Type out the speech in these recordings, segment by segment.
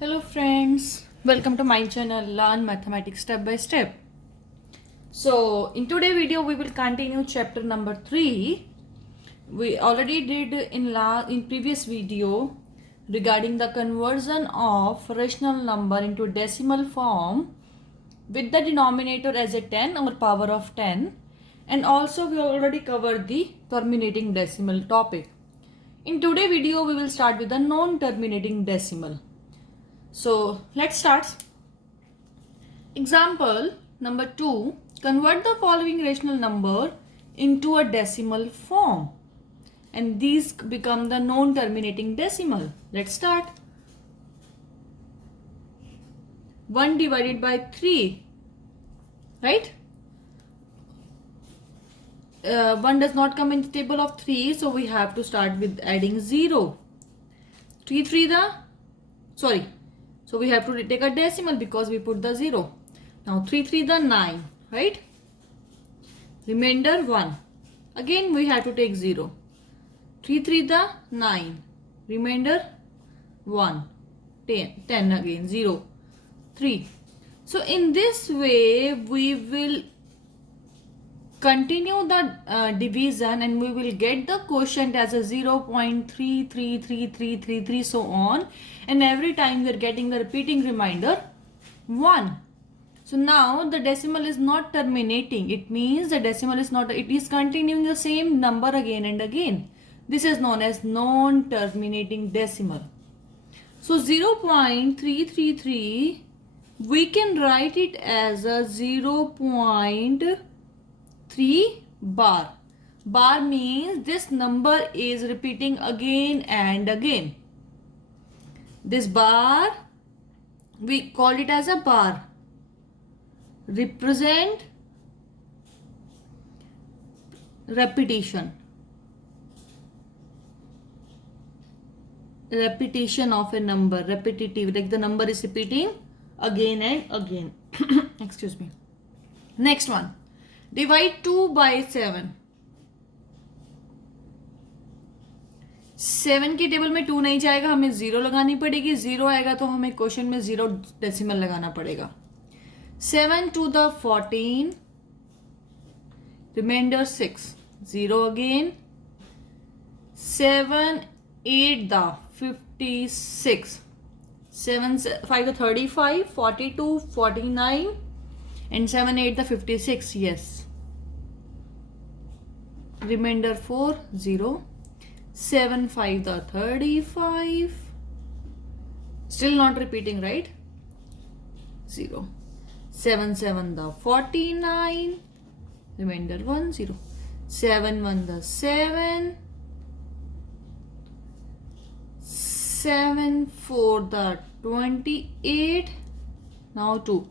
Hello friends, welcome to my channel Learn Mathematics Step by Step. So in today's video we will continue chapter number 3. We already did in previous video regarding the conversion of rational number into decimal form with the denominator as a 10 or power of 10, and also we already covered the terminating decimal topic. In today's video we will start with the non-terminating decimal. So let's start. Example number 2. Convert the following rational number into a decimal form, and these become the non-terminating decimal. Let's start. 1 divided by 3, right? 1 does not come in the table of 3, so we have to start with adding 0. 3 3 the, sorry. So we have to take a decimal because we put the 0. Now 3 3 the 9, right? Remainder 1. Again we have to take 0. 3 3 the 9. Remainder 1. 10 again. 0. 3. So in this way we will continue the division, and we will get the quotient as a 0.333333 so on, and every time we are getting the repeating remainder 1. So now the decimal is not terminating. It means the decimal is not, it is continuing the same number again and again. This is known as non-terminating decimal. So 0.333 we can write it as a 0.3 bar. Bar means this number is repeating again and again. This bar, we call it as a bar. Represent repetition. Repetition of a number. Repetitive, like the number is repeating again and again. Excuse me. Next one. Divide 2 by 7. 7 के table में 2 नहीं जाएगा, हमें 0 लगानी पड़ेगी. 0 आएगा तो हमें क्वेश्चन में 0 डेसिमल लगाना पड़ेगा. 7 to the 14. Remainder 6. 0 again. 7 8 the 56. 7 5 the 35. 42 49. And 7 8 the 56. Yes. Remainder 4 0. 7 5 the 35. Still not repeating, right? 0. 7 7 the 49. Remainder 1 0. 7 1 the 7. 7 4 the 28. Now 2.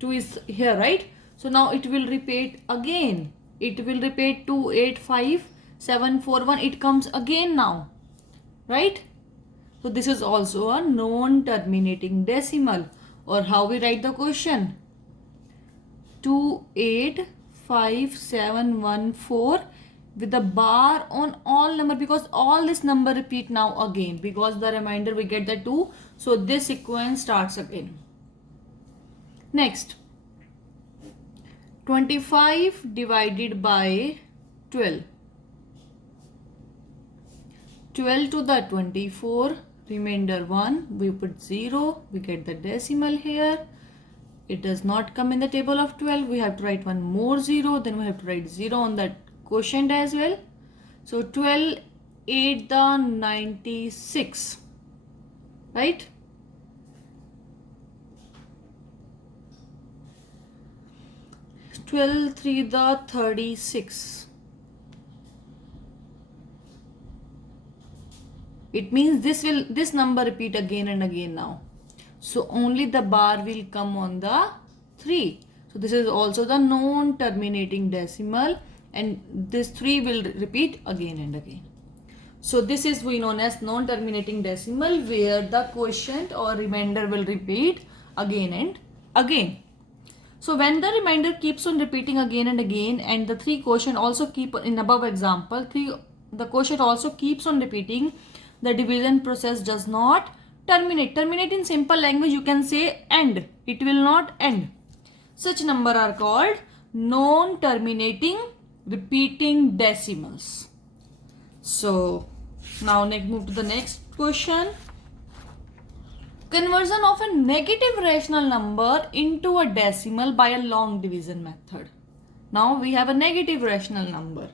2 is here, right? So now it will repeat again. It will repeat 2 8 5 7 4 1. It comes again now, right? So this is also a non-terminating decimal. Or how we write the question? 2855714 with a bar on all number, because all this number repeat now again, because the remainder we get the 2. So this sequence starts again. Next, 25 divided by 12. 12 to the 24, remainder 1, we put 0, we get the decimal here. It does not come in the table of 12, we have to write one more 0, then we have to write 0 on that quotient as well. So 12 8 the 96, right? 12 3 the 36. It means this number repeat again and again now. So only the bar will come on the 3. So this is also the non-terminating decimal, and this 3 will repeat again and again. So this is we known as non-terminating decimal, where the quotient or remainder will repeat again and again. So when the remainder keeps on repeating again and again, and the 3 quotient also keep in above example, the quotient also keeps on repeating, the division process does not terminate. Terminate in simple language you can say end. It will not end. Such number are called non-terminating repeating decimals. So now move to the next question. Conversion of a negative rational number into a decimal by a long division method. Now we have a negative rational number.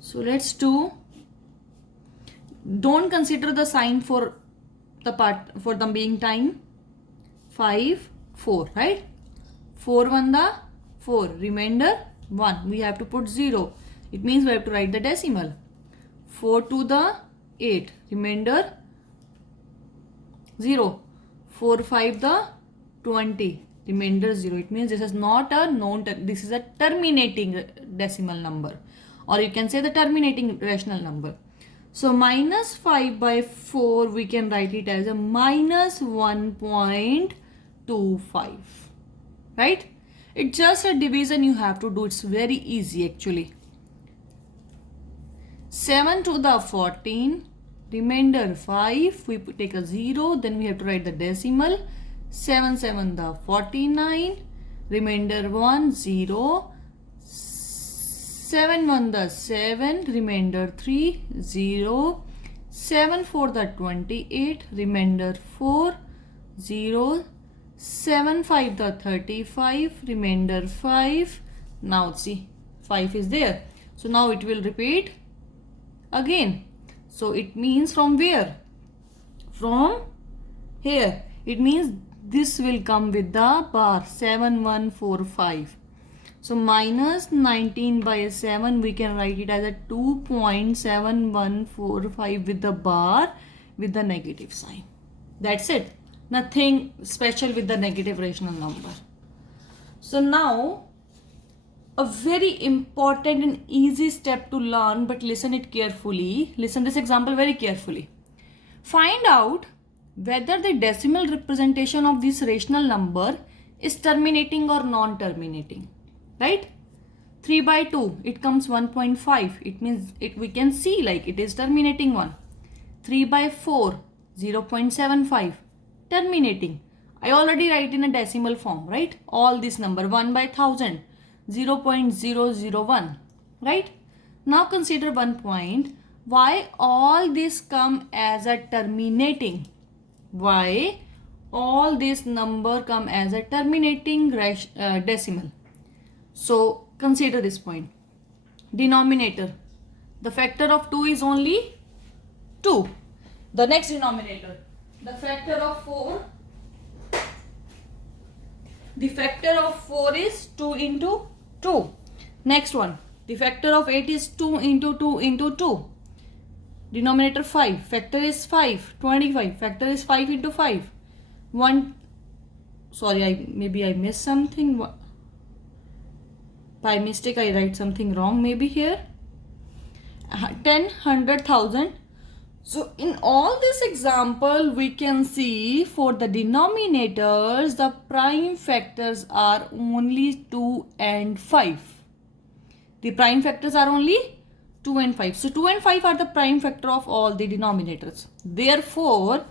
So let's do. Don't consider the sign for the part for them being time. 5, 4, right? 4 1 the 4. Remainder 1. We have to put 0. It means we have to write the decimal. 4 2 the 8. Remainder 0. 4 5 the 20. Remainder 0. It means this is not a this is a terminating decimal number, or you can say the terminating rational number. So minus 5 by 4 we can write it as a minus 1.25, right? It's just a division you have to do. It's very easy actually. 7 to the 14, remainder 5, we take a 0, then we have to write the decimal. 7 7 the 49, remainder 1 0. 7 1 the 7, remainder 3 0. 7 4 the 28, remainder 4 0. 7 5 the 35, remainder 5. Now see, 5 is there. So now it will repeat again. So it means from where? From here. It means this will come with the bar 7145. So minus 19 by 7 we can write it as a 2.7145 with the bar with the negative sign. That's it. Nothing special with the negative rational number. So now a very important and easy step to learn, but listen it carefully. Listen this example very carefully. Find out whether the decimal representation of this rational number is terminating or non-terminating, right? 3 by 2, it comes 1.5. It means we can see like it is terminating one. 3 by 4, 0.75, terminating. I already write in a decimal form, right? All this number 1 by 1000, 0.001, right? Now consider one point. Why all this come as a terminating? Why all this number come as a terminating decimal? So consider this point. Denominator, the factor of 2 is only 2. The next denominator, the factor of 4. The factor of 4 is 2 into 2. Next one, the factor of 8 is 2 into 2 into 2. Denominator 5, factor is 5, 25, factor is 5 into 5. 1, sorry, maybe I missed something. By mistake I write something wrong maybe here. 10, 100,000. So in all this example we can see for the denominators the prime factors are only 2 and 5. The prime factors are only 2 and 5. So 2 and 5 are the prime factor of all the denominators. Therefore,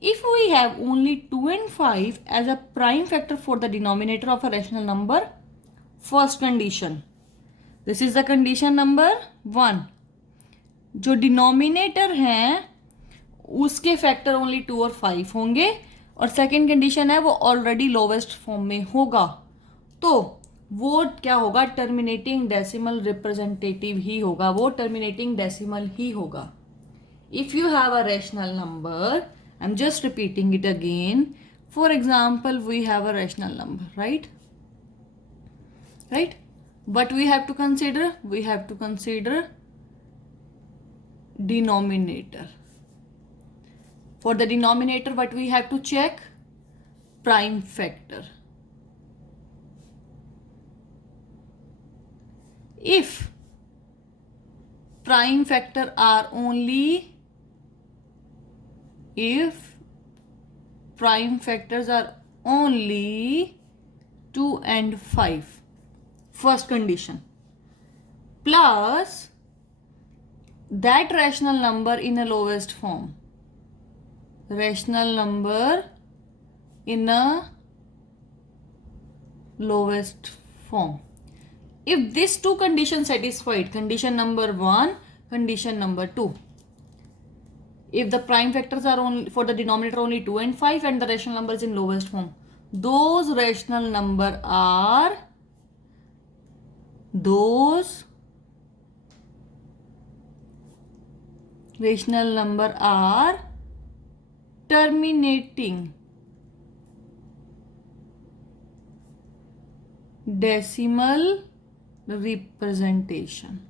if we have only 2 and 5 as a prime factor for the denominator of a rational number, first condition, this is the condition number 1. जो denominator हैं उसके factor only 2 और 5 होंगे, और second condition है वो already lowest form में होगा, तो वो क्या होगा? टर्मिनेटिंग डेसिमल रिप्रेजेंटेटिव ही होगा, वो टर्मिनेटिंग डेसिमल ही होगा. If you have a rational number, I am just repeating it again. For example we have a rational number, right? But we have to consider denominator. For the denominator, what we have to check? Prime factor. If prime factor are only, if prime factors are only 2 and 5, first condition, plus that rational number in a lowest form. Rational number in a lowest form. If these two conditions satisfied, condition number 1, condition number 2, if the prime factors are only for the denominator only 2 and 5 and the rational number is in lowest form, those rational number are terminating decimal representation.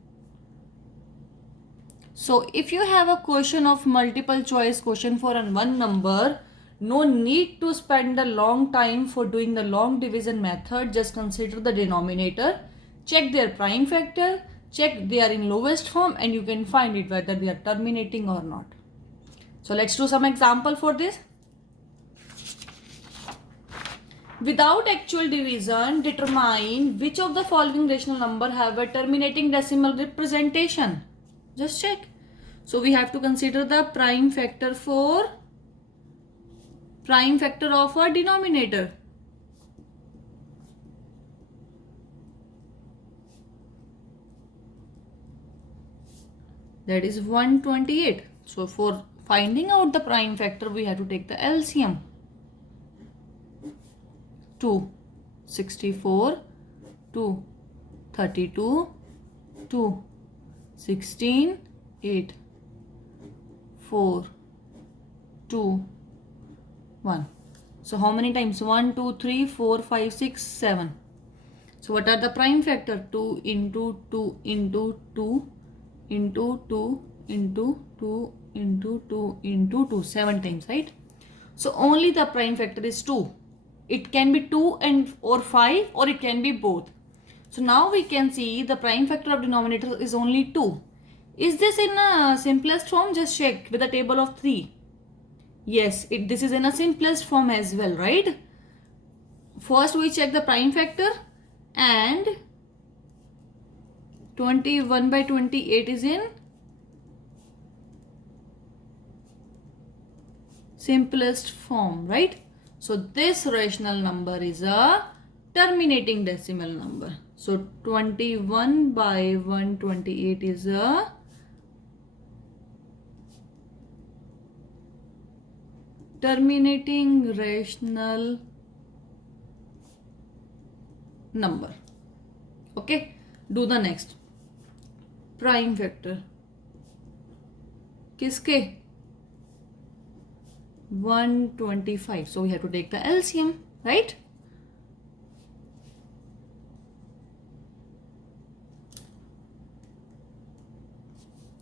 So if you have a question of multiple choice question for one number, no need to spend a long time for doing the long division method. Just consider the denominator, check their prime factor, check they are in lowest form, and you can find it whether they are terminating or not. So let's do some example for this. Without actual division, determine which of the following rational number have a terminating decimal representation. Just check. So we have to consider the prime factor of a denominator. That is 128. So for finding out the prime factor, we have to take the LCM. 2, 64, 2, 32, 2, 16, 8, 4, 2, 1. So how many times? 1, 2, 3, 4, 5, 6, 7. So what are the prime factor? 2 into 2 into 2 into 2 into 2 into 2 into 2. 7 times, right? So only the prime factor is 2. It can be 2 or 5, or it can be both. So now we can see the prime factor of denominator is only 2. Is this in a simplest form? Just check with the table of 3. Yes, this is in a simplest form as well, right? First we check the prime factor, and 21 by 28 is in simplest form, right? So this rational number is a terminating decimal number. So 21 by 128 is a terminating rational number. Okay, do the next. Prime factor किसके? 125. So we have to take the LCM, right?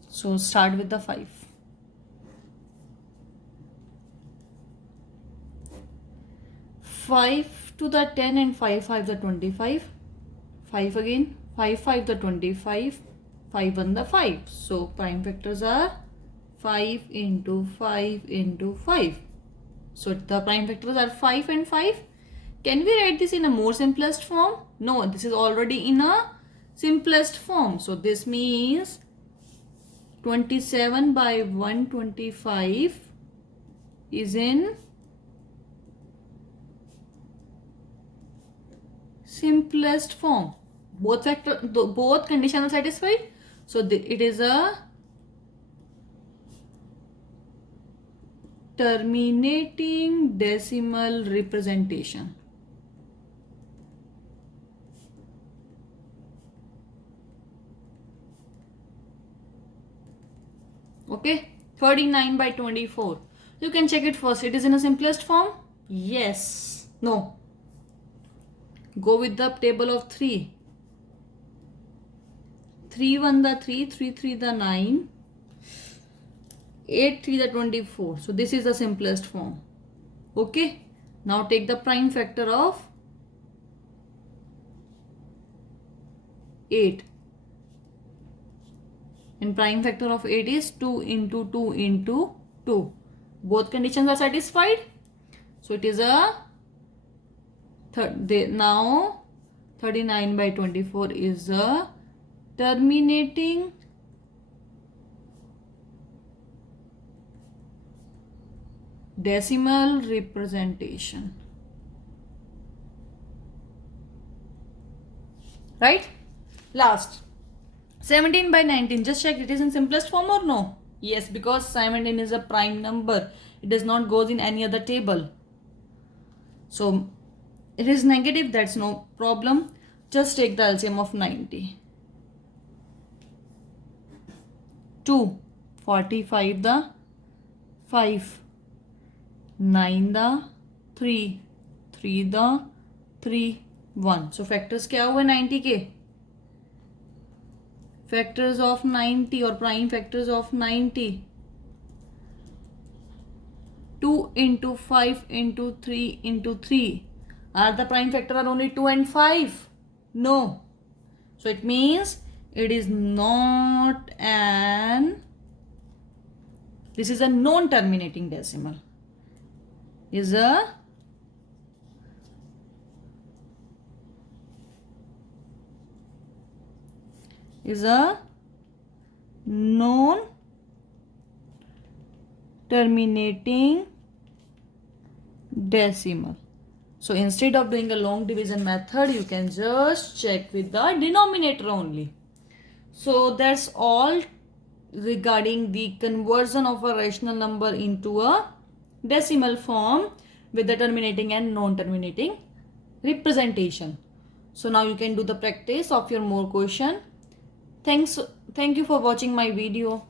So start with the 5. 5 to the 10 and 5 5 the 25. 5 again. 5 5 the 25. 5 1 the 5. So prime factors are 5 into 5 into 5. So the prime factors are 5 and 5. Can we write this in a more simplest form? No, this is already in a simplest form. So this means 27 by 125 is in simplest form. Both conditions are satisfied. So it is a terminating decimal representation. Okay, 39 by 24. You can check it first. It is in a simplest form. Yes. No. Go with the table of 3. 3 1 the 3, 3 3 the 9, 8 3 the 24. So this is the simplest form. Okay. Now take the prime factor of 8. And prime factor of 8 is 2 into 2 into 2. Both conditions are satisfied. So it is a now 39 by 24 is a terminating decimal representation. Right? Last. 17 by 19. Just check it is in simplest form or no? Yes, because 17 is a prime number. It does not goes in any other table. So it is negative, that's no problem. Just take the LCM of 90. 2, 45 the 5, 9 the 3, 3 the 3, 1. So factors क्या हुए 90 के? Factors of 90 or prime factors of 90. 2 into 5 into 3 into 3. Are the prime factor are only 2 and 5? No. So it means it is not an, this is a non-terminating decimal. Is a non-terminating decimal. So instead of doing a long division method, you can just check with the denominator only. So that's all regarding the conversion of a rational number into a decimal form with the terminating and non-terminating representation. So now you can do the practice of your more question. Thank you for watching my video.